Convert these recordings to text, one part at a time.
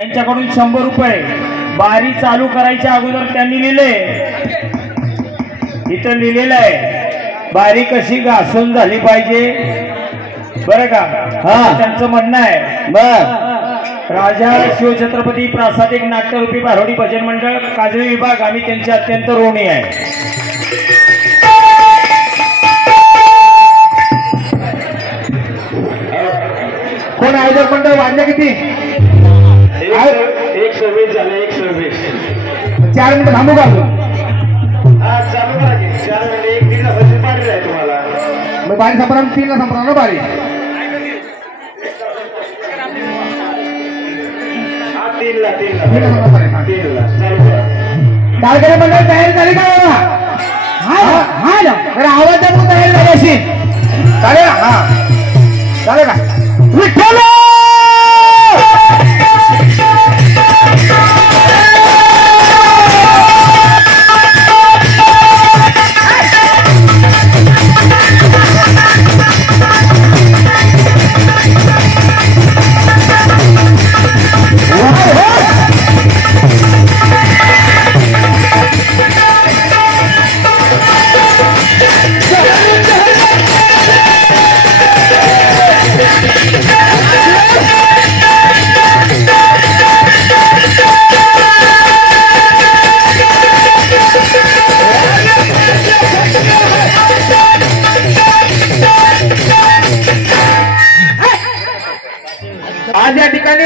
त्यांच्याकडून 100 रुपये बारी चालू करायच्या अगोदर त्यांनी लिहिले, इथं लिहिलेलं आहे बारी कशी घासून झाली पाहिजे बरं का। हा त्यांचं म्हणणं आहे बर राजा शिवछत्रपती प्रासादिक नाट्यरूपी बारोडी भजन मंडळ काजळी विभाग आम्ही त्यांचे अत्यंत ऋणी आहे। कोण आयोजक मंडळ वाढले किती 120 झाले 120 4 मिनिट थांबू का चालू करा की 4 मिनिट 1 दीड तासाची बारी आहे तुम्हाला मग बारी संपणार 3 ला संपणार ना बारी 3 ला कार्यक्रम मंडळ तयारी झाली का हा ना आवाज दाबून तयारी झाली अशी चालेल हा चालेल का विठ्ठल आज या ठिकाणी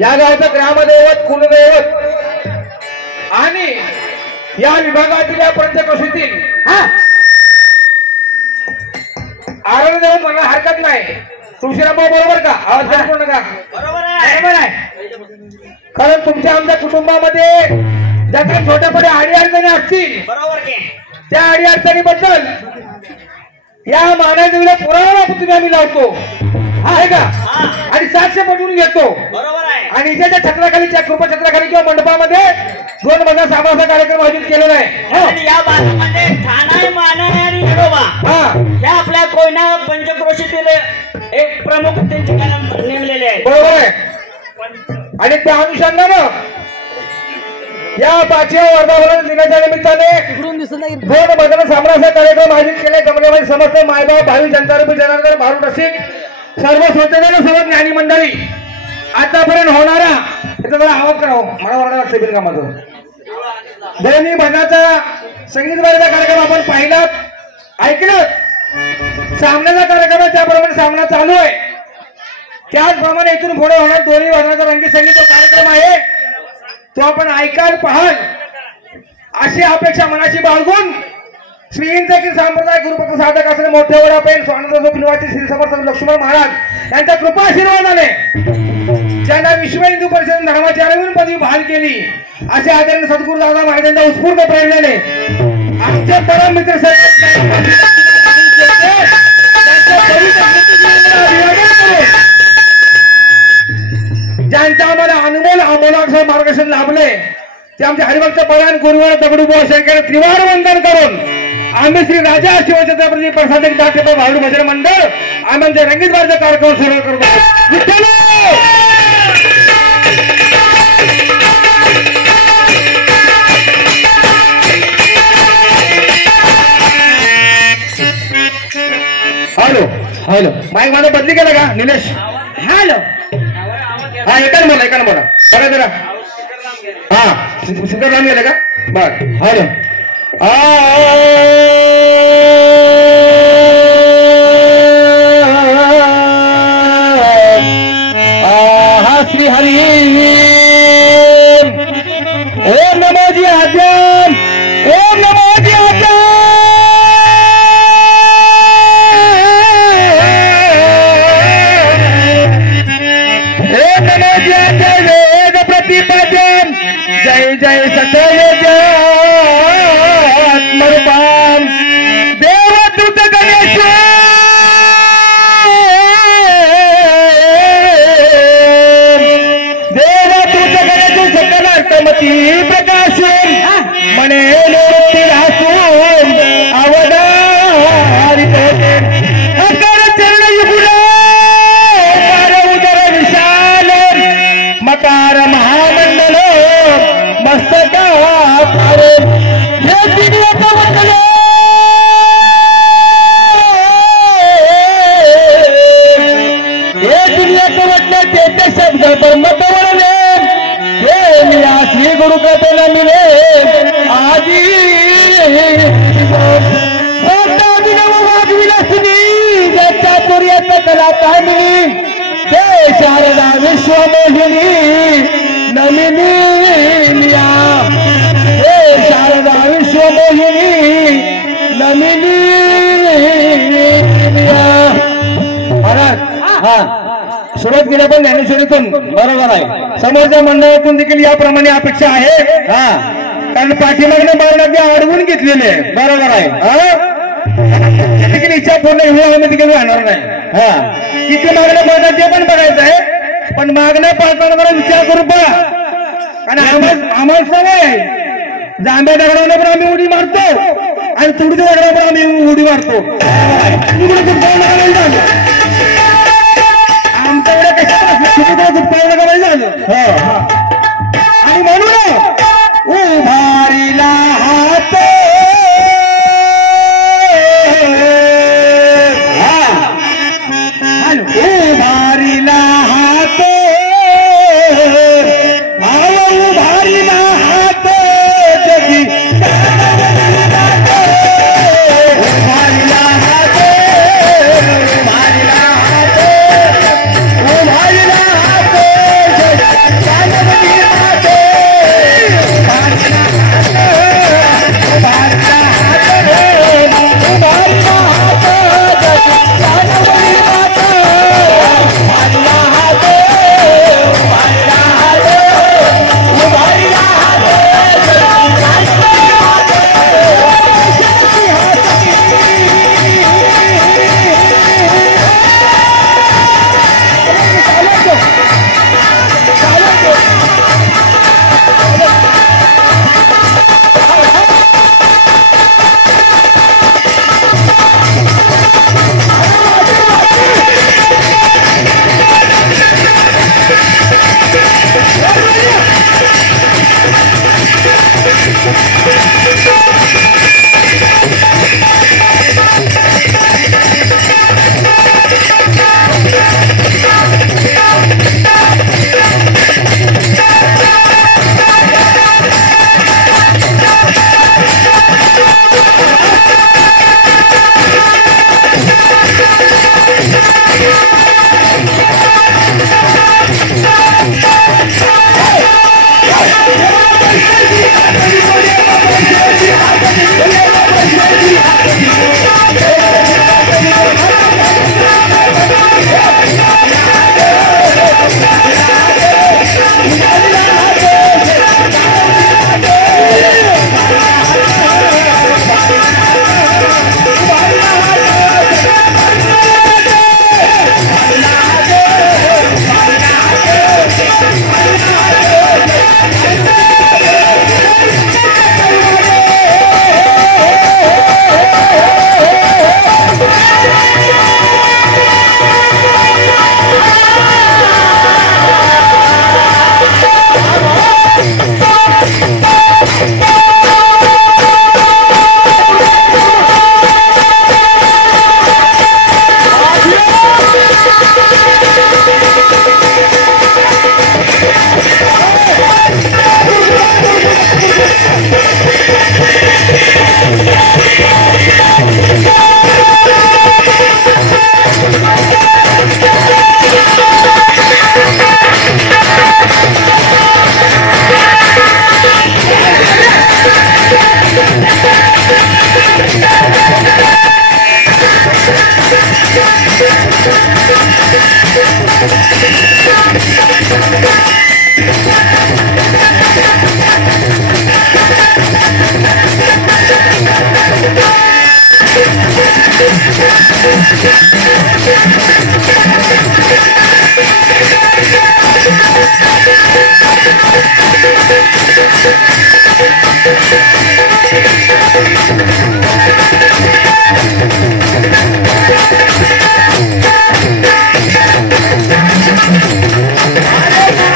या गावचं ग्रामदैवत कुलदैवत आणि या विभागातील या पंचक्रोशीतील आरोग्य म्हणणं हरकत नाही। तुळशीरामभाऊ बरोबर का आवाज करू नका बरोबर आहे। कारण तुमच्या आमच्या कुटुंबामध्ये ज्याच्या छोट्या मोठ्या अडीअडचणी असतील बरोबर त्या अडीअडचणीबद्दल या मानवदेवीला पुरावा तुम्ही आम्ही लावतो आहे का आणि 700 पटवून घेतो बरोबर आहे। आणि इथे छत्राखालीच्या कृपा छत्राखाली किंवा मंडपामध्ये 2 महिना सामासा कार्यक्रम आयोजित केलेला आहे। या बाजूमध्ये ठाणा मानाय आणि विडोबा ह्या आपल्या कोयना पंचक्रोशीतील एक प्रमुख ठिकाण नेमलेले आहे बरोबर आहे। आणि त्या अनुषंगानं या 5व्या वर्धापन दिनाच्या निमित्ताने 2 महिना सामासा कार्यक्रम आयोजित केले। कमलेमध्ये समस्त मायबाप भावी जनतारूपी जनार्दन भारूड रसिक सर्व श्रोतेजन सर्व ज्ञानी मंडळी आतापर्यंत होणारा याचा जरा आवाज करावं मला वाटतं लागतं बिल का माझं दैनिक भजनाचा संगीतबारीचा कार्यक्रम आपण पाहिला ऐकलं। सामन्याचा कार्यक्रम त्याप्रमाणे सामना चालू आहे त्याचप्रमाणे इथून पुढे होणार दोन्ही भजनाचा रंगीत संगीत कार्यक्रम आहे तो आपण ऐकाल पाहाल अशी अपेक्षा मनाशी बाळगून श्री इंद्रकीर संप्रदाय गुरुभक्त साधक असलेले मोठे वडापेन स्वानंद निवासी श्री समर्थ लक्ष्मण महाराज यांच्या कृपा आशीर्वादाने ज्यांना विश्व हिंदू परिषद धर्माची नवीन पदवी बहाल केली असे आदरणीय सद्गुरू दादा महाराजांच्या उत्स्फूर्त प्रेरणेने आमचे परम मित्र ज्यांचा आम्हाला अनमोल अमोलाक्षर मार्गदर्शन लाभले ते आमचे हरिभक्त परायण गुरुवर दगडूबुवा शेळके त्रिवार वंदन करून आम्ही श्री राजा शिवछत्रपती प्रसादिक नाट्यरूपी बारोडी भजन मंडळ आम्ही आमच्या रंगीत बारीचा कार्यक्रम सुरू करतो। विठ्ठल हॅलो हॅलो माईक माझा बदली केला का निलेश हॅलो हा एकाच बोला बघा जरा हा स्पीकर लावून गेला का बर हॅलो श्री हरी ओम नमो जी आद्याम ओम नमो जी आद्याम ओम नमो जी आद्याम वेद प्रतिपाद्यम जय जय सतय मरुपाम देवदूत गणेश देवदूत गणेश सकलार्थमती प्रकाश मने अवधारित अकर चरण युगुला उदर विशाल साकार महामंडल मस्तका हे दिव्याचं वचन हे दुनियाचं वचन ते शब्द ब्रह्मपवळले हे मी श्री गुरु कृपेला मिले आजी चातुर्याचं कला कामिनी हे शारदा विश्वमोहिनी नमिनी हे शारदा विश्वमोहिनी नमिनी महाराज हा सुरुवात केली पण ज्ञानेश्वरीतून बरोबर आहे. समोरच्या मंडळातून देखील याप्रमाणे अपेक्षा आहे. हा कारण पाठीमागने बाळगणे अडवून घेतलेले बरोबर आहे. देखील इच्छा पूर्ण होण्यामध्ये देखील राहणार नाही. हा किती मागणं पडतात ते पण बघायचं आहे. पण मागणं पाळताना जरा विचार करू पहा. आणि आम्हाला सवय जांभ्या दगडावर पण आम्ही उडी मारतो आणि तुडीच्या दगडावर पण आम्ही उडी मारतो. आमच्याकडे कशा नाही झालं. आणि म्हणून उभारीला हात उभारीला हात उभारीला हात जगी उभारीला हात उभारीला हात उभारीला हात Hare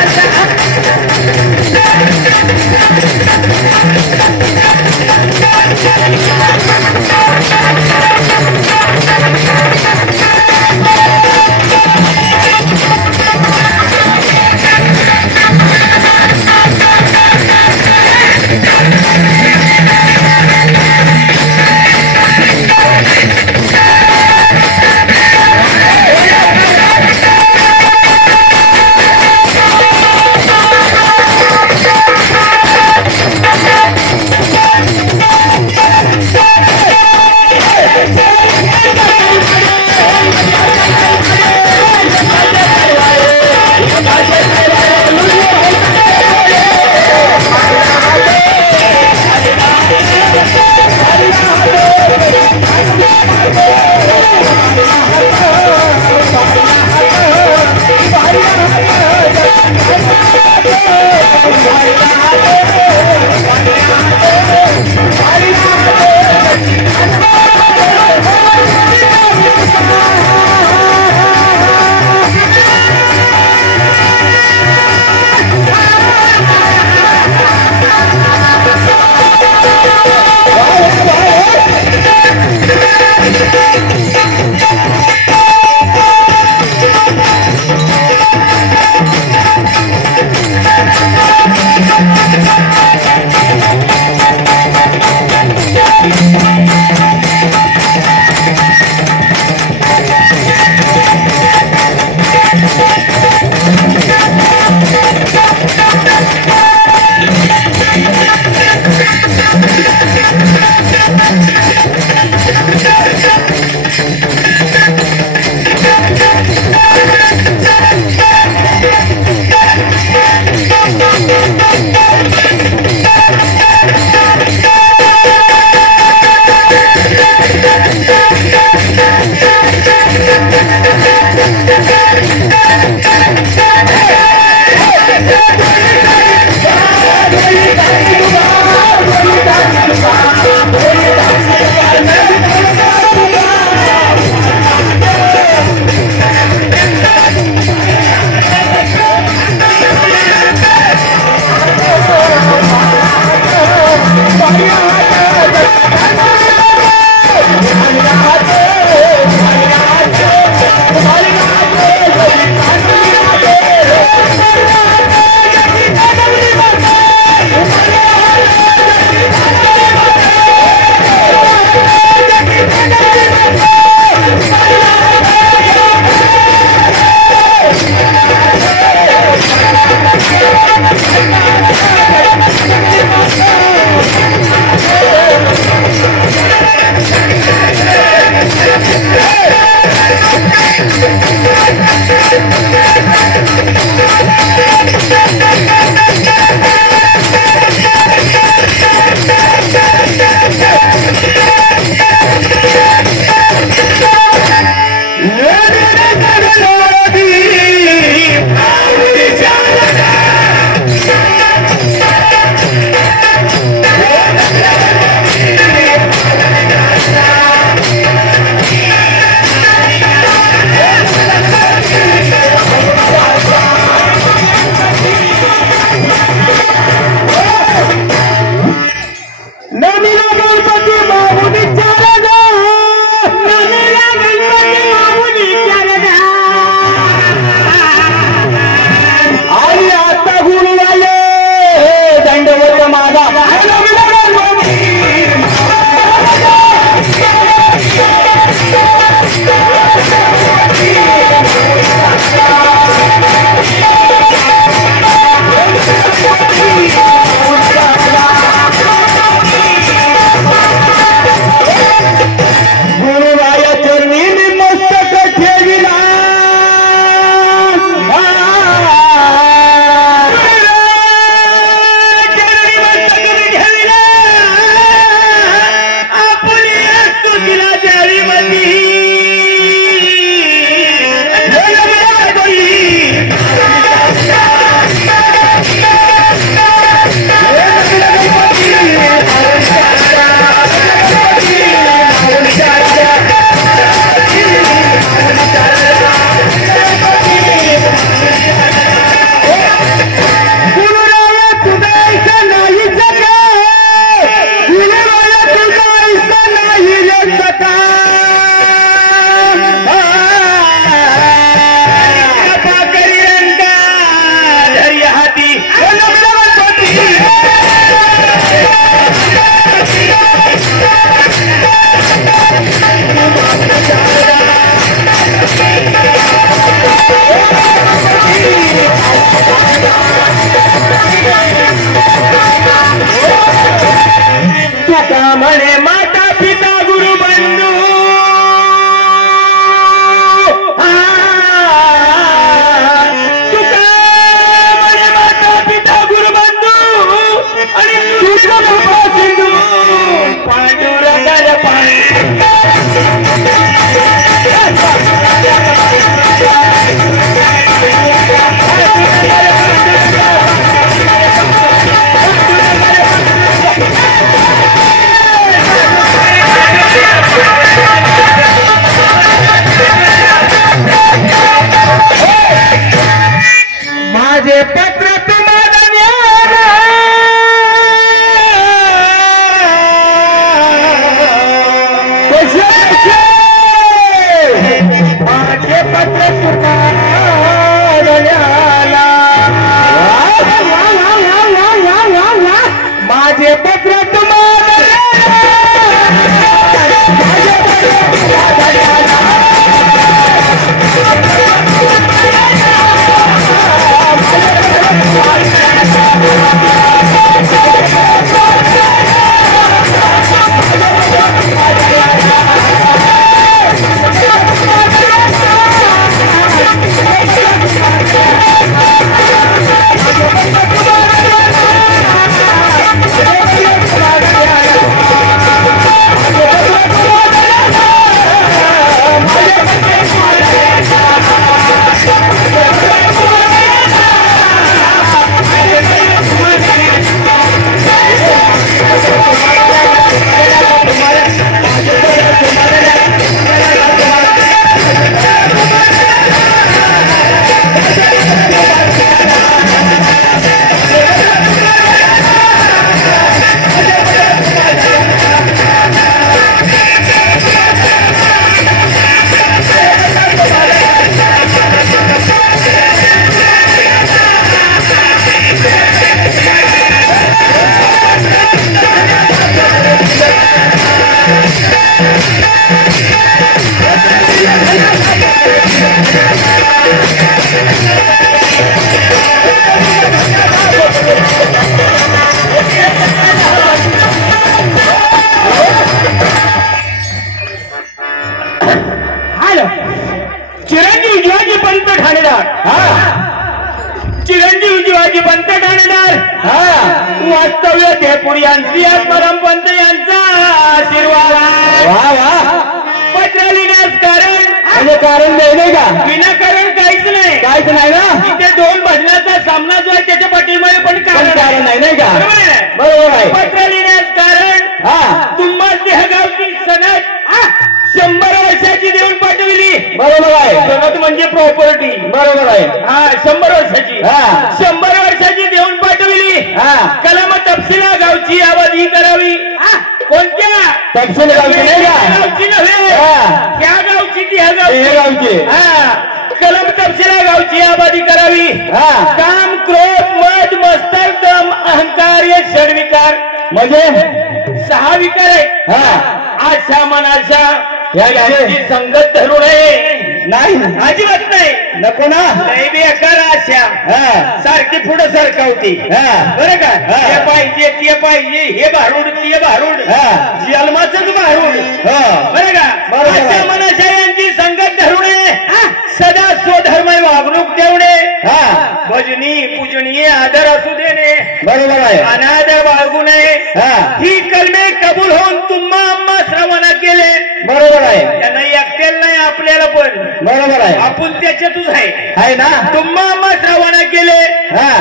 माझे पत्र तुम्हाला न्याला माझे पत्र तुम्हाला न्याला माझे पत्र तुम्हाला चिरंजीव जीवाजी पंत ठाणेदार चिरंजीव जीवाजी पंत ठाणेदार वास्तव्य देपुरी यांची आत्माराम पंत यांचा आशीर्वाद पत्र लिहिण्यास कारण म्हणजे कारण नाही का विनाकारण काहीच नाही ना तिथे दोन भजनाचा सामना जो आहे त्याच्या पाठीमागे पण कारण नाही का बरोबर आहे पत्र लिहिण्यास कारण तुम्हाला देहगावची सनद 100 वर्षाची देऊन पाठवली बरोबर आहे सनद म्हणजे प्रॉपर्टी बरोबर आहे 100 वर्षाची 100 वर्षाची देऊन पाठवली कलम तपशिला गावची आबादी करावी कोणत्या तपशिला गावची नव्हे त्या गावची ती गावची कलम तपशिला गावची आबादी करावी काम क्रोध मद मस्तर दम अहंकार हे षडविकार म्हणजे 6 विकार आहे आशा मनाशा याची संगत धरू नये नाही अजिबात नाही नको ना नाही बेकार आशा सारखी पुढे सरकावती बरं का हे पाहिजे ते पाहिजे हे भारूड ते भारूड जन्माचंच भारूड बरं का आशा मनाशा यांची संगत धरू नये सदा स्वधर्म वागणूक देवणे भजनी पूजनीय आदर असू देणे बरोबर आहे अनादर बाळगू नये ही कलमे कबूल होऊन तुम्हा आम्हा श्रवण केले बरोबर आहे त्यांना एकट्याला नाही आपल्याला पण बरोबर आहे आपण त्याच्यातच आहे ना तुम्हा आम्हा श्रवण केले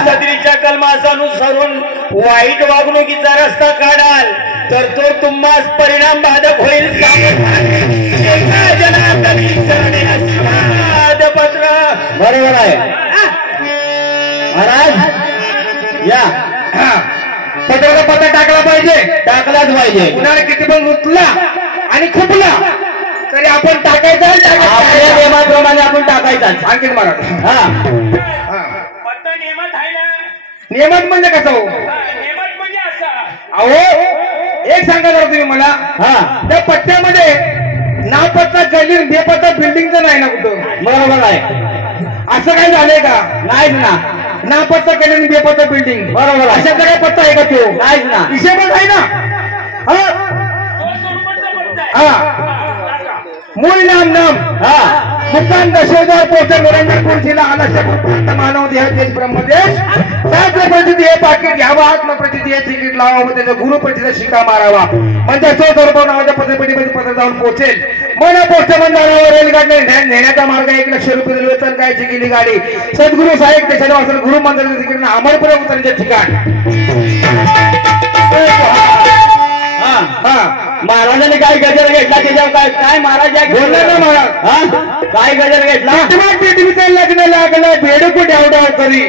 सदरीच्या कलमानुसरून वाईट वागणुकीचा रस्ता काढाल तर तो तुम्हास परिणाम बाधक होईल पत्र बरोबर आहे महाराज या पत्राचा पत्र टाकला टाकलाच पाहिजे कुणाला किती पण रुतला आणि खुपला तरी आपण टाकायचा आपल्या नियमाप्रमाणे आपण टाकायचा आणखी मला पत्र नियमात आहे ना नियमात म्हणजे कसं हो नियमात म्हणजे असा अहो एक सांगा जरा तुम्ही मला त्या पट्ट्यामध्ये नावपत्ता गल्ली बेपत्ता बिल्डिंगचं नाही ना कुठं बरोबर आहे असं काही झालंय का नाहीच ना नापत्ता गल्ली बेपत्ता बिल्डिंग बरोबर अशाचा काय पत्ता आहे का तो नाहीच ना हिशेबच आहे ना मूळ नाम मुक्काम दशोदर पोचन निरंजनपूर जिल्हा आला मानव देह देश ब्रह्मदेश शास्त्र प्रचिती हे पाकिट घ्यावं आत्मप्रचिती हे तिकीट लावावं त्याचा गुरु प्रचिती शिका मारावा म्हणजे सौ नावाच्या पत्रपेटीमध्ये पत्र जाऊन पोहोचेल मन पोस्ट बंधारावर रेलगाडी नेण्याचा मार्ग 1 लाख रुपये रेल्वे चलकायची गेली गाडी सद्गुरु साहेब देशाला वाचलं गुरु मंदिराचं तिकीट अमरपुरा उतरण्याचे ठिकाण महाराजांनी काय गजर घेतला त्याच्यावर काय काय महाराज बोलला ना महाराज काय गजर घेतला टिटवीचं लग्न लागलं बेडूक डावडाव करी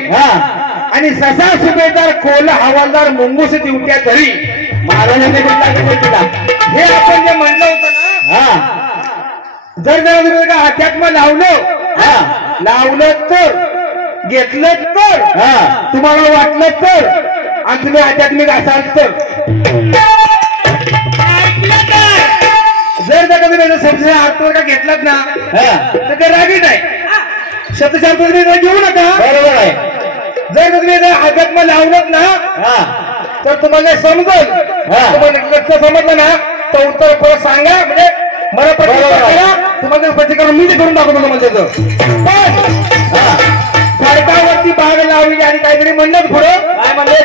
आणि ससा सुभेदार कोला हवालदार मुंगूस दिवट्या धरी महाराजांनी कुठला गजर केला हे आपण जे म्हणलं होतं ना जर तुम्ही का अध्यात्म लावलं तर घेतलं तर तुम्हाला वाटलं तर आणि तुम्ही आध्यात्मिक असाल तर जर त्या तुम्ही शब्द अर्थ का घेतलात ना तर ते रागीट आहे शब्दशास्त्र तुम्ही घेऊ नका बरोबर आहे जर तुम्ही अध्यात्म लावलं ना तर तुम्हाला समजल तुम्हाला समजलं ना तर उत्तर परत सांगा म्हणजे मला तुम्हाला प्रतिकार मी करून दाखवतो म्हणजे पण सडकावरती बाग लावली आणि काहीतरी म्हणलं पुढं काय म्हणले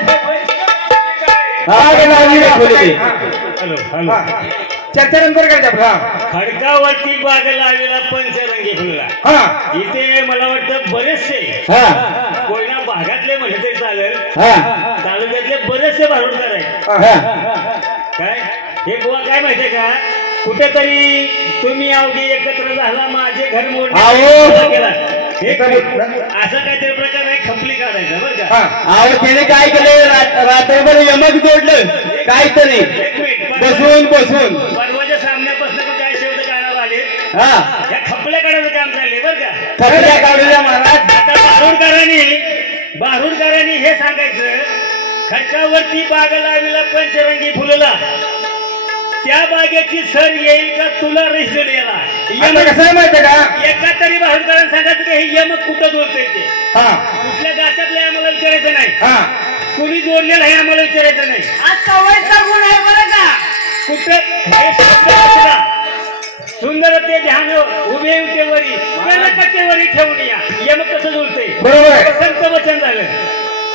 बाग लावली दाखवली चर्चेनंतर काय खडकावरती बाग लावलेला पंचरंगी फुलला इथे मला वाटतं बरेचसे कोयना भागातले म्हणजे तरी चालेल तालुक्यातले बरेचसे भारूडदार आहेत काय हे बुवा काय माहितीये का कुठेतरी तुम्ही अवघी एकत्र झाला माझे घर मोडला असं काहीतरी प्रकार आहे खपली काढायचा बरं का त्याने काय केलं रात्रभर यमक जोडलं काहीतरी बसून परवाच्या सामन्यापासून काय शेवट काढावं आले या खपल्या काढायचं काम चाललंय बरं का खपल्या काढूया महाराज आता बारूडकरांनी हे सांगायचं खडकावरती बाग लावलेला पंचरंगी फुलला त्या बागेची सर येईल का तुला रिझल्ट याला कसं आहे माहिती का एका तरी बारूडकरांना सांगायचं की हे यमक कुठं जोडतंय ते कुठल्या गाच्यातलं आम्हाला विचारायचं नाही कुणी जोडलेलं हे आम्हाला विचारायचं नाही आज सवयचा गुण आहे बरं का कुठं हे शब्द सुंदर ते ध्यान उभे उठेवरी कटेवरी ठेवून या यमक कसं जोडतंय बरोबर संत वचन झालं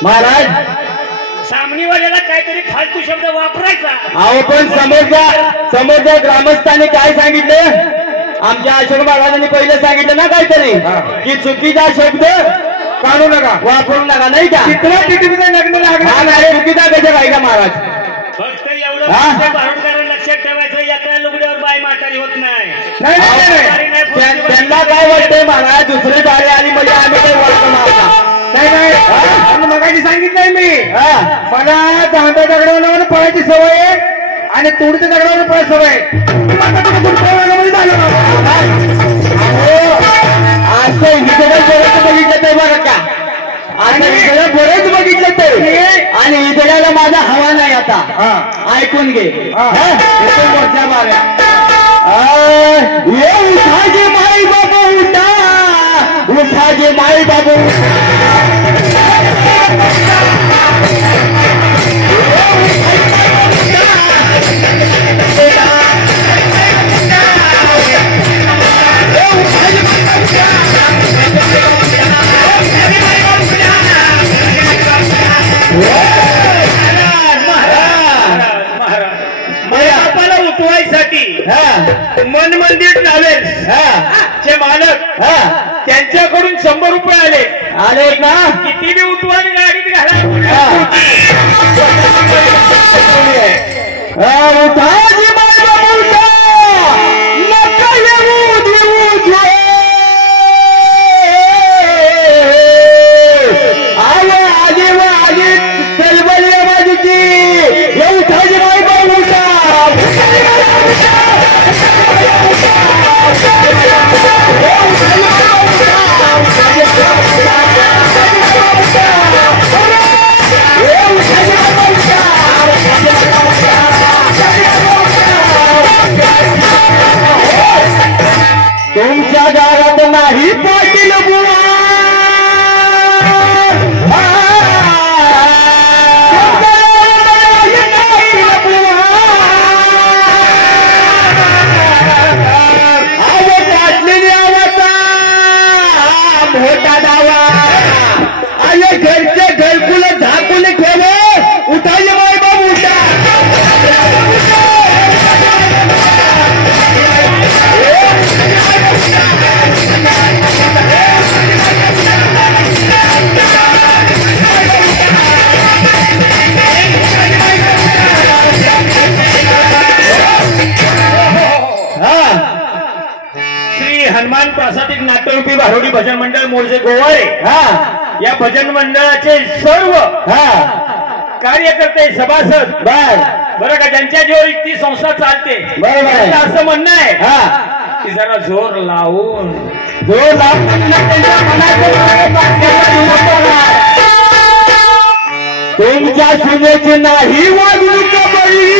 महाराज सामनीवाल्याला काहीतरी फालतू शब्द वापरायचा अहो पण समोरच्या ग्रामस्थांनी काय सांगितलं आमच्या अशोक महाराजांनी पहिले सांगितलं ना काहीतरी की चुकीचा शब्द काढू नका वापरू नका नाही का टिटवीचं लग्न लागलं चुकीचा गजर आहे का महाराज फक्त एवढं बारूडकरांना लक्षात ठेवायचं एका लुगड्यावर बाय म्हातारी होत नाही त्यांना काय वाटतंय महाराज दुसरी बारी आली म्हणजे आम्ही काही वाटतो महाराज नाही मगाशी सांगितलंय मी मला दांड्या दगडावर पळायची सवय आहे आणि तुडच्या दगडावर पळायची सवय आज तर इथे बघितलं ते बरं का आणि बरेच बघितलं ते आणि इथे माझा हवा नाही आता ऐकून घे मोठ्या बाऱ्या उठाजी माई बाबा उठाजी माई बाबू उठवायसाठी मन मंदिर ट्रॅव्हल्स चे मालक त्यांच्याकडून 100 रुपये आले ना किती बी उठवा गाडीत घाला उठाजी माई बाबू नका येऊ देऊ आली तलबली माझी उठाजी माई बाबू नाट्यरूपी भारुडी भजन मंडळ मोर्चे गोवाळे या भजन मंडळाचे सर्व कार्यकर्ते सभासद बरं का, ज्यांच्या जोर ती संस्था चालते बरोबर असं म्हणणं आहे की जरा जोर लावून तुमच्या सुनेची नाही वागणूक बळी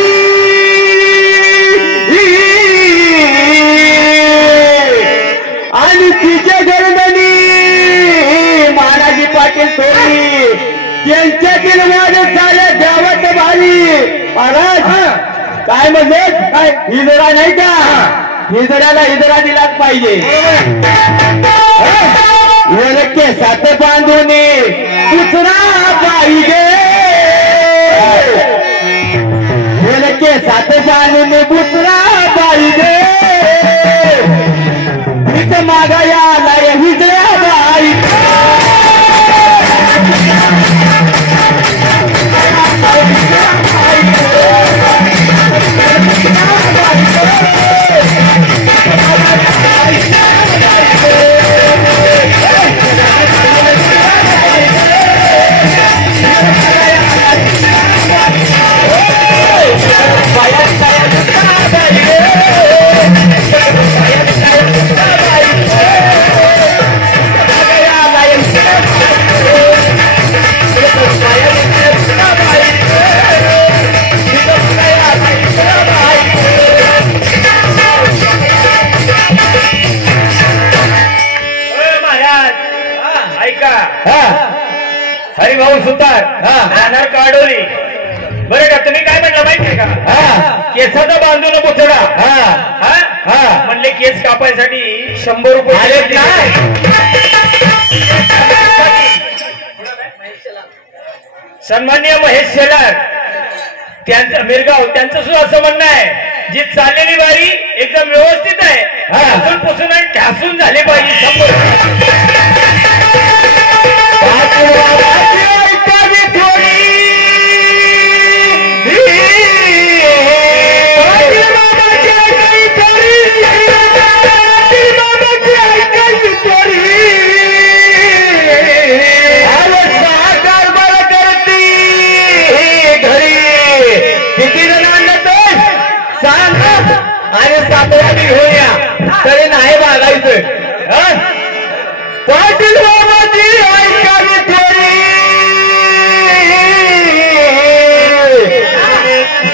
आणि तिचे गर्दनी महाराजी पाटील थोडी त्यांच्यातील वाद झाले द्यावत भारी महाराज काय म्हणजे काय हिजरा नाही का हिजऱ्याला हिजरा दिलाच पाहिजे केसात बांधून दुसरा पाहिजे केसात बांधून दुसरा पाहिजे इथं मागा याला हिजरा बाई हरिभाऊ सुतार राहणार काडोली बरं का, तुम्ही काय म्हणलं माहितीये का केसाचा बांधून पुतळा म्हणले केस कापायसाठी 100 रुपये सन्माननीय महेश शेलार त्यांचं मिरगाव त्यांचं सुद्धा असं म्हणणं आहे जी चाललेली वारी एकदम व्यवस्थित आहे ठासून पुसून आणि ठासून झाले पाहिजे 100 तरी नाही बागायचं पाटील बाबाची ऐकावी थोडी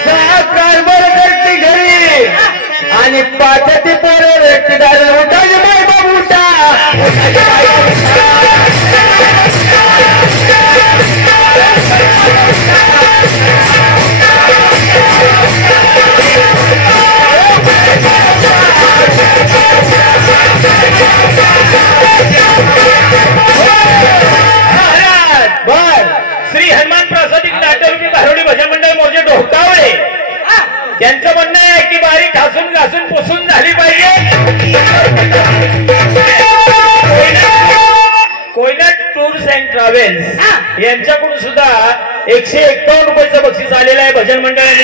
साकार बरं करते घरी आणि पाठाची पोरं व्यक्ती दादा उठायचे बाय बाबू उठा श्री हनुमान प्रासादिक नाट्यरूपी भारुडी भजन मंडळ मोर्चे ढोकावळे त्यांचं म्हणणं आहे की बारी ठासून घासून पुसून झाली पाहिजे कोयना टूर्स अँड ट्रॅव्हल्स यांच्याकडून सुद्धा 151 रुपयाचं बक्षीस आलेलं आहे भजन मंडळाने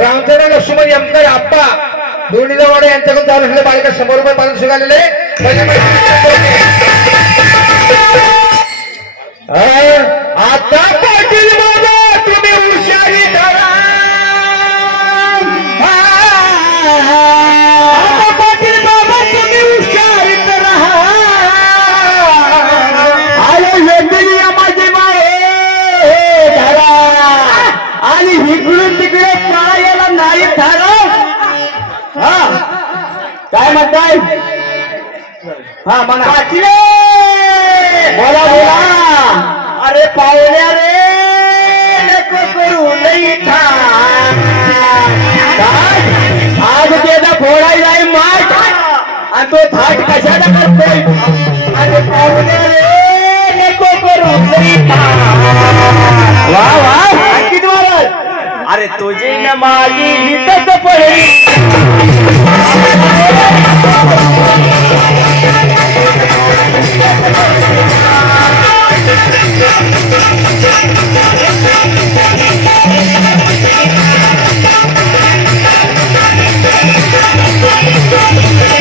रामचंद्र लक्ष्मण यमकर आप्पा दोन्हीवाडे यांच्याकडून चालू असलेले बालिका 100 रुपये पालन स्वीकारलेले आता पाटील बाबा तुम्ही हुशारी धरा आता पाटील बाबा तुम्ही हुशारी धरा अरे वेगळी माझे माये धरा आणि इकडून तिकडे पळायला नाही धरा काय म्हणताय म्हणा पाटील बोला बोला अरे पाहुण्या रे नको करू नाही आज त्याचा फोडाय जाईल माठ आणि तो थाट कशाला करतोय अरे पाहुण्या रे नको करू नाही वा वा अंकित महाराज अरे तुझी न माझी हितच पडेल We'll be right back.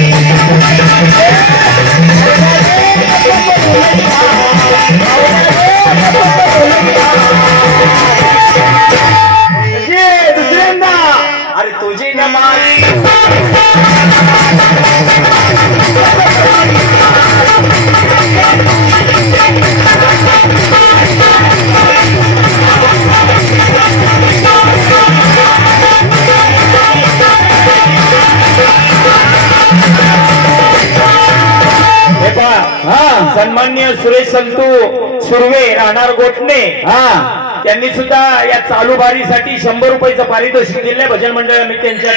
दुसऱ्यांदा अरे तुझी नमाज सन्माननीय सुरेश संतू सुर्वे राहणार गोठणे त्यांनी सुद्धा या चालू बारीसाठी 100 रुपयाचं पारितोषिक दिलंय भजन मंडळाने त्यांच्या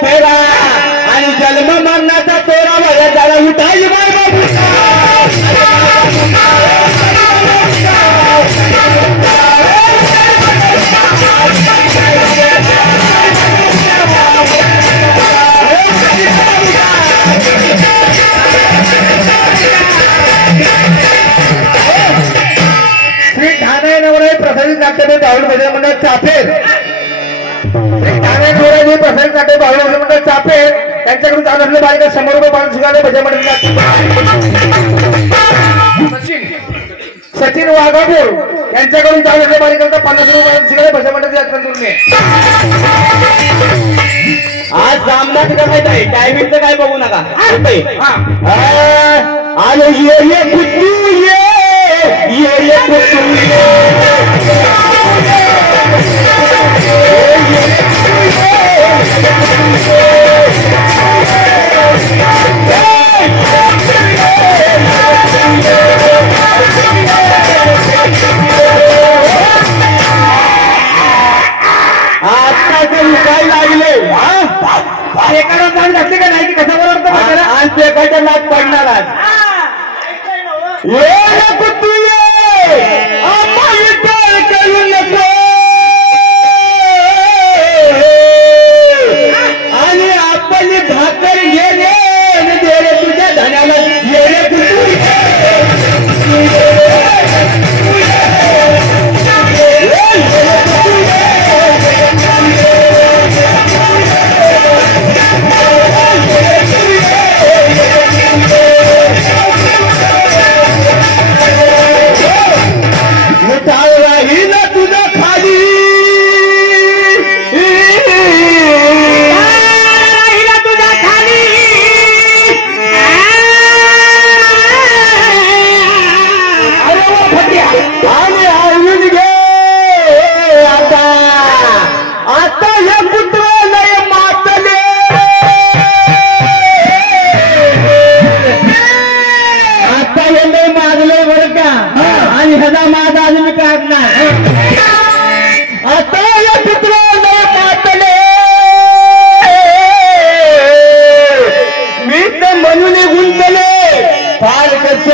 फेरा आणि जन्म मरणाचा तोरा वया त्याला उठाई श्री ठाणे नवराई प्रसारित नाट्यमय बाहुल भजन मंडळ चाफेर ठाणे नवराई प्रसारित नाट्य बाहुल भजन मंडळ चाफेर त्यांच्याकडून चालू असलेले बालिका 100 रुपये पालन स्वीकारले भजन मंडळ सचिन वाघापूर यांच्याकडून चालू असलेल्या बालिकांचा 50 रुपये पालन स्वीकारले भजन मंडळ यात्रा आज सामना करायचा आहे टायमिंगचं काय बघू नका आलो ये कुठू ये कुठू काय लागले एकाला जाण घातले का नाही की कसा बरोबर आज एकाच्या लाट पडणार आज ये कुठू करू नको आणि आपण भाकर गेले दे रे तुझ्या धन्याला ये रे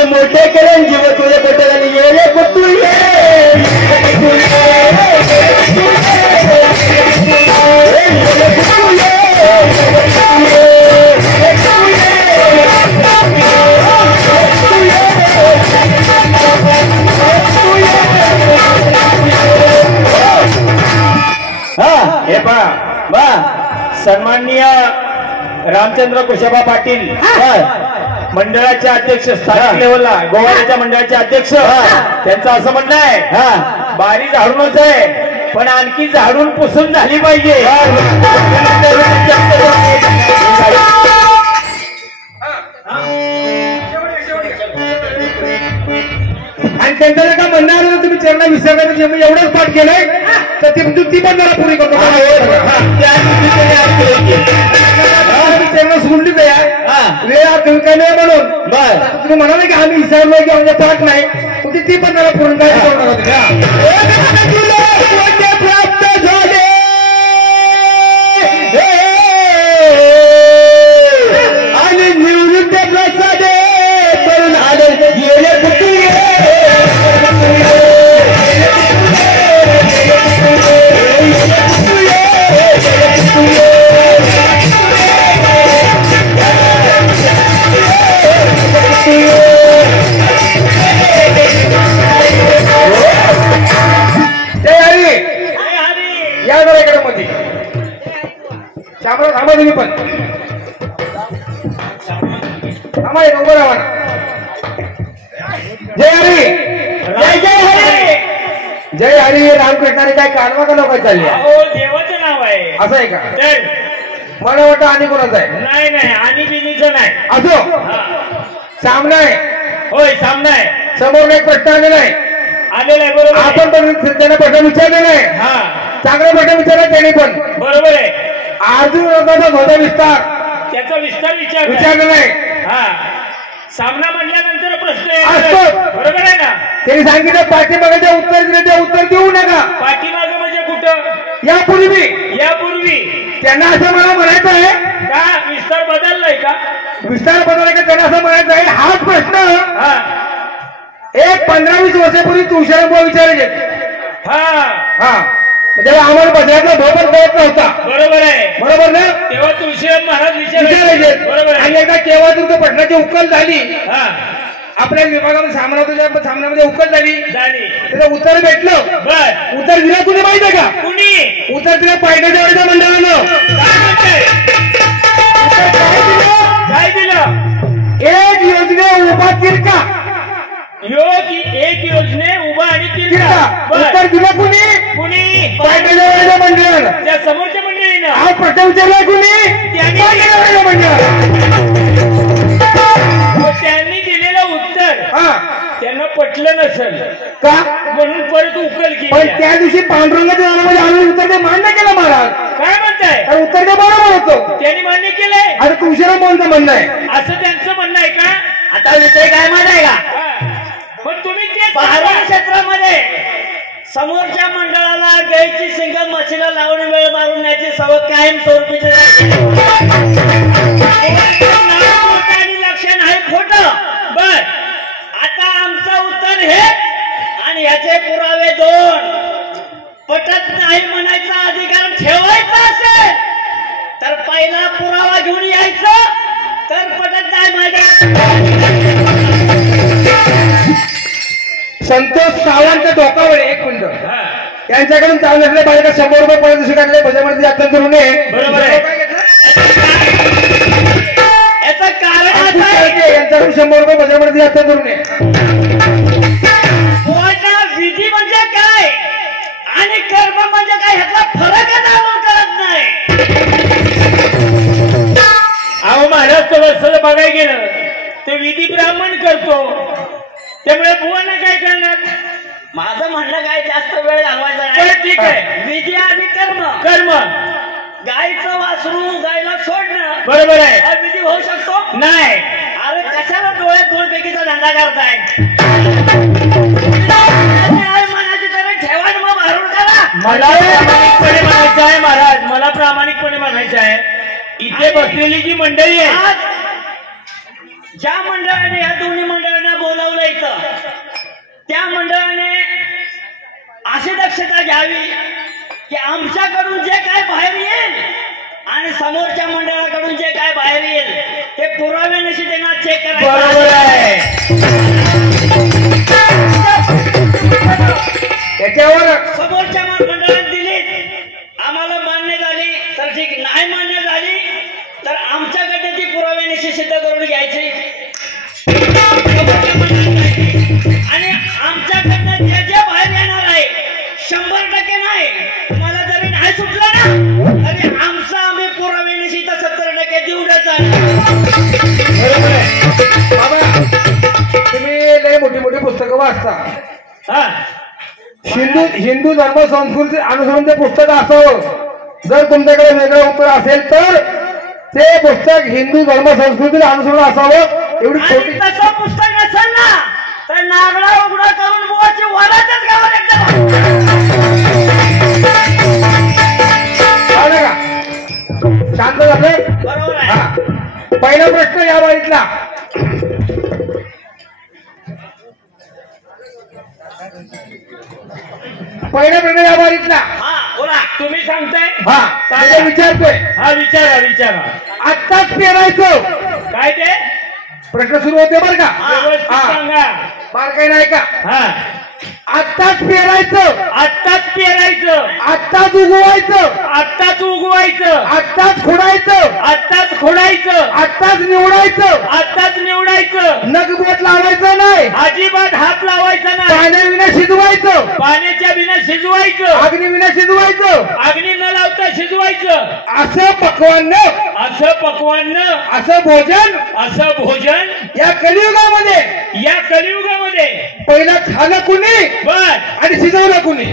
मोठे करेन जीव तुझे पोटे झाले ये रे कुठू हे पहा सन्माननीय रामचंद्र कुशबा पाटील मंडळाचे अध्यक्ष स्थानिक लेवलला गोवाड्याच्या मंडळाचे अध्यक्ष त्यांचं असं म्हणणं आहे बारी झाडूनच आहे पण आणखी झाडून पुसून झाली पाहिजे आणि त्यांचं जर का म्हणणं आलं तुम्ही चरणा विसरला एवढंच पाठ केलंय तर ती पण जरा पुरी करतो चरण सोडली वेळा कमी म्हणून तुम्ही म्हणाले की आम्ही विसरलो की म्हणजे पाठ नाही तुमची ती पण जरा पूर्ण प्राप्त झाले आणि निवृत्त प्रसादे करून आले गेले कुठे शामराव थांबा तुम्ही पण थांबा एक उभं राहा. जय हरी जय जय हरी जय हरी. रामकृष्णाने काय काढवा का लोक चालली देवाचं नाव आहे असं आहे का? तर मला वाटतं आणि कोणाचं आहे? नाही नाही आणि बिनीचं नाही. असो सामना आहे. होय सामना आहे. समोर एक प्रश्न आलेला आहे. आलेला आहे बरोबर. आपण पण त्यांना प्रश्न विचारलेला आहे. हा चांगला प्रश्न विचारला त्याने पण. बरोबर आहे. अर्जुन रथाचा ध्वजा विस्तार त्याचा विस्तार विचारलेला आहे. हा सामना म्हटल्यानंतर प्रश्न असतो. बरोबर आहे ना. त्यांनी सांगितलं पाठीमागे उत्तर दिले ते उत्तर देऊ नका. पाठीमागं म्हणजे कुठं? यापूर्वी त्यांना असं मला म्हणायचं आहे का विस्तार बदललाय का? विस्तार बदलला का त्यांना असं म्हणायचं आहे हाच प्रश्न हा एक 15-20 वर्षापूर्वी तुळशीराम विचारायचे. हा जेव्हा आम्हाला बदलायचा भाव पण कळत नव्हता. बरोबर आहे. बरोबर ना. तेव्हा तुळशीराम महाराज विचारायचे. बरोबर आहे. आणि एकदा केव्हा तुमच्या प्रश्नाची उकल झाली. हा आपल्या विभागामध्ये सामन्यामध्ये उकल झाली. त्याचं उत्तर भेटलं. बर उत्तर दिलं कुणी माहिती आहे का? कुणी उत्तर दिलं पायटाच्या मंडळानं. काय दिलं? एक योजने उभा तिरका. एक योजने उभा आणि तिरका. उत्तर दिलं कुणी? पायटाच्या मंडळानं. त्या समोरच्या मंडळीनं. आज प्रश्न विचारला कुणी? पायटाच्या मंडळानं. त्यांनी दिलेलं उत्तर त्यांना पटलं नसेल का म्हणून परत उकल केली. पण त्या दिवशी पांडुरंगाच्या नावामध्ये आम्ही उत्तर ते मान्य केलं महाराज. काय म्हणताय? तर उत्तर ते बरोबर होतं. त्यांनी मान्य केलंय. आणि तुळशीराम भाऊंचं म्हणणं आहे असं त्यांचं म्हणणं आहे का? आता विषय काय माहिती आहे का? पण तुम्ही ते पहाडी क्षेत्रामध्ये समोरच्या मंडळाला गायची सिंग मशीला लावून वेळ मारून न्यायची सवय कायम स्वरूपीची आणि लक्षण आहे खोटं. बर आता आमचं उत्तर हे आणि ह्याचे पुरावे 2. पटत नाही म्हणायचा अधिकार ठेवायचा असेल तर पहिला पुरावा घेऊन यायचं. तर पटत नाही माझ्या संतोष सावंत डोकावळे 1 मिनिट यांच्याकडून चालू असले बाहेर 100 रुपये परदेशी काढले भजामध्ये यात्रा करू नये. बरोबर आहे. याचं कारण असं आहे यांच्याकडून 100 रुपये भजामध्ये यात्रा करू नये. विधी म्हणजे काय आणि कर्म म्हणजे काय ह्याचा फरकच आपण करत नाही. अहो महाराज तर बघायला गेलं ते विधी ब्राह्मण करतो त्यामुळे बुवांना काय करणार? माझं म्हणणं काय जास्त वेळ घालवायचा पण नाही. ठीक आहे. विधी आणि कर्म गायचं वासरू गायला सोडणं बरोबर आहे. हा विधी होऊ शकतो नाही. अरे कशाला डोळ्यात दोनपैकीचा धंदा करताय? मनाची तर ठेवा मग भरून करा. मला प्रामाणिकपणे म्हणायचं आहे महाराज. मला प्रामाणिकपणे म्हणायचं आहे इथे बसलेली जी मंडळी आहे आज ज्या मंडळाने या दोन्ही मंडळांना बोलावलं इथं त्या मंडळाने अशी दक्षता घ्यावी की आमच्याकडून जे काय बाहेर येईल आणि समोरच्या मंडळाकडून जे काय बाहेर येईल ते पुराव्यानिशी त्यांना चेक करायचं. बरोबर आहे. त्याच्यावर समोरच्या मंडळात दिली आम्हाला मान्य झाली तर ठीक, नाही मान्य झाली तर आमच्याकडे ती पुराव्यानिशी सिद्ध करून घ्यायची आणि आमच्याकडनं जे जे बाहेर येणार आहे 100% नाही. तुम्हाला जरी नाही सुटलं ना तरी आमचा आम्ही पुराव्यानिशी तर 70% देऊनच आहे. बरोबर आहे. बाबा तुम्ही लय मोठी मोठी पुस्तकं वाचता. हिंदू धर्म संस्कृती अनुसरून ते पुस्तक असावं. जर तुमच्याकडे वेगळं उत्तर असेल तर ते पुस्तक हिंदू धर्म संस्कृती अनुसरून असावं. एवढी छोटी तसं पुस्तक नसेल ना तर नागडा उघडा करून बुवाची वरातच गावात एकदम का शांत झालं. बरोबर आहे. पहिला प्रश्न या बाईतला हा बोला. तुम्ही सांगताय हा विचारतोय. हा विचारा. आत्ताच पेरायचं काय ते प्रश्न सुरू होते बरं का. व्यवस्थित सांगा. फार काही नाही का. हा आत्ताच पेरायचं, आत्ताच पेरायचं, आत्ताच उगवायचं, आत्ताच उगवायचं, आत्ताच खोडायचं, आत्ताच खोडायचं, आत्ताच निवडायचं, आत्ताच निवडायचं, नगबोट लावायचं नाही, अजिबात हात लावायचा नाही, पाण्याविना शिजवायचं, पाण्याच्या विना शिजवायचं, अग्नीविना शिजवायचं, अग्नी न लावता शिजवायचं, असं पक्वान्न, असं पक्वान्न, असं भोजन असं भोजन या कलियुगामध्ये या कलियुगामध्ये पहिलं खाणं कुणी बर आणि शिजवलं कुणी.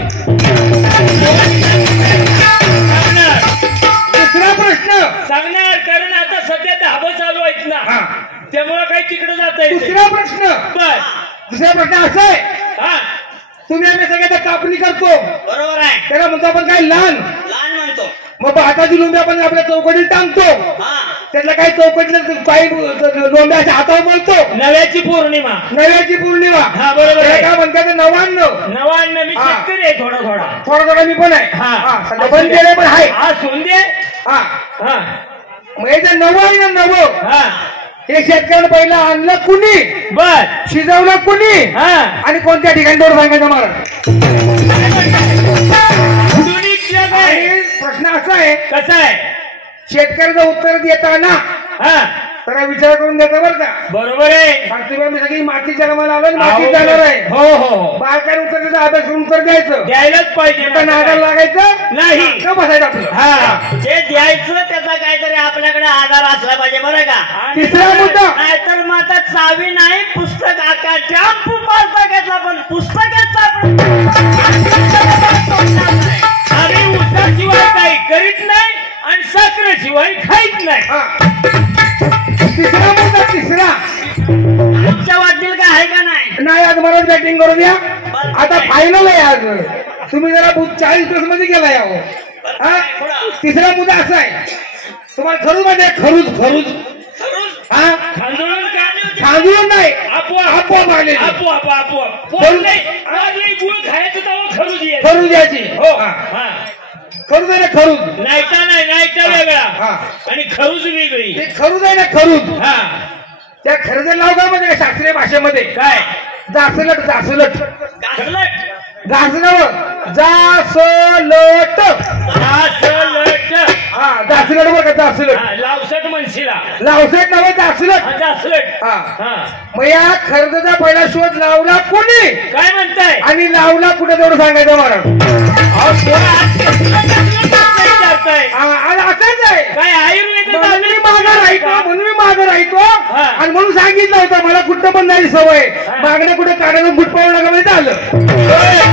दुसरा प्रश्न सांगणार, कारण आता सध्या धाबं चालू आहेत ना, हा. त्यामुळे काही तिकडे जाता येते. दुसरा प्रश्न बर दुसरा प्रश्न असा आहे, हा तुम्ही आम्ही सगळ्या कापणी करतो बरोबर आहे, त्याला म्हणतो आपण काय लहान, लहान म्हणतो, मग हाताची लोंब्या आपण आपल्या चौकटीत टांगतो, हा त्यातल्या काही चौकटीला काही लोंब्या अशा हातावर बोलतो, नव्याची पौर्णिमा, नव्याची पौर्णिमा, हा, बरोबर आहे. त्याला काय म्हणतात 99. नवान्न. मी हा. शेतकरी आहे थोडा थोडा. थोडा थोडा मी पण आहे, हा. हा, सध्या बंद केलंय पण आहे, हा सोंदे. हा. हा मग याचं नवं आहे ना, नवं हा हे शेतकऱ्यानं पहिलं आणलं कुणी, बर शिजवलं कुणी हा आणि कोणत्या ठिकाणी तेवढं सांगायचं मला. आधुनिक जग आहे. आणि प्रश्न असा आहे, कसं आहे, शेतकऱ्याचं उत्तर देताना हा जरा विचार करून द्यायचा बरं का. बरोबर आहे. कारण तुम्ही आम्ही सगळी माती जन्माला आलो आणि मातीत जाणार आहे. हो हो हो बाळकाने उत्तर द्यायचं, अभ्यास करून उत्तर द्यायचं, द्यायलाच पाहिजे आता नादाला लागायचं नाही. का बसायचं आपलं. हा जे द्यायचं त्याचा काहीतरी आपल्याकडे आधार असला पाहिजे बरं का. तिसरा मुद्दा. नाहीतर मग आता चावी नाही पुस्तक आकाच्या पुस्तकाचा पण पुस्तकाचा आम्ही उसाशिवाय काही करीत नाही आणि साखरेशिवाय खाईत नाही. हा. तिसरा मुद्दा, तिसरा आमच्या वाटेल काय आहे का नाही. नाही, आज मला बॅटिंग करू द्या. आता फायनल आहे आज, तुम्ही जरा 40+ मध्ये गेला यावं. हा. तिसरा मुद्दा असा आहे, तुम्हाला खरूज मध्ये खरूज हा खांदोळून का खांदून नाही, आपोआप आपोआप आले, आपोआप आपोआप खरूज. नाही गुळ खायचं तेव्हा खरूज येईल. खरूज द्यायची. हो हा. हा खरूज आहे ना, खरूज. नाहीता नाही नाहीता वेगळा हा. आणि खरूज वेगळी. ते खरूज आहे ना, खरूज. हा त्या खरेदी लाव का म्हणजे शास्त्रीय भाषेमध्ये काय जासलट, जासलट, घासलट घासल्यावर जासलट. घासलट हा, जासलट बरं का, जासलट. हा, लावसट म्हणशीला लावसट नव्हे, जासलट. हा, घासलट. हा. हा मग या खरेदीचा पहिला शोध लावला कोणी काय म्हणताय. आणि लावला कुठे तेवढं सांगायचं मला. अहो, थोडं आज विचारताय. आज असंच आहे, काय आयुर्वेद म्हणून मी मागं राहतो हा. आणि म्हणून सांगितलं होतं मला कुठं पण नाही सवय, मागणं कुठं काढायचं गुटपावलं का म्हणजे झालं.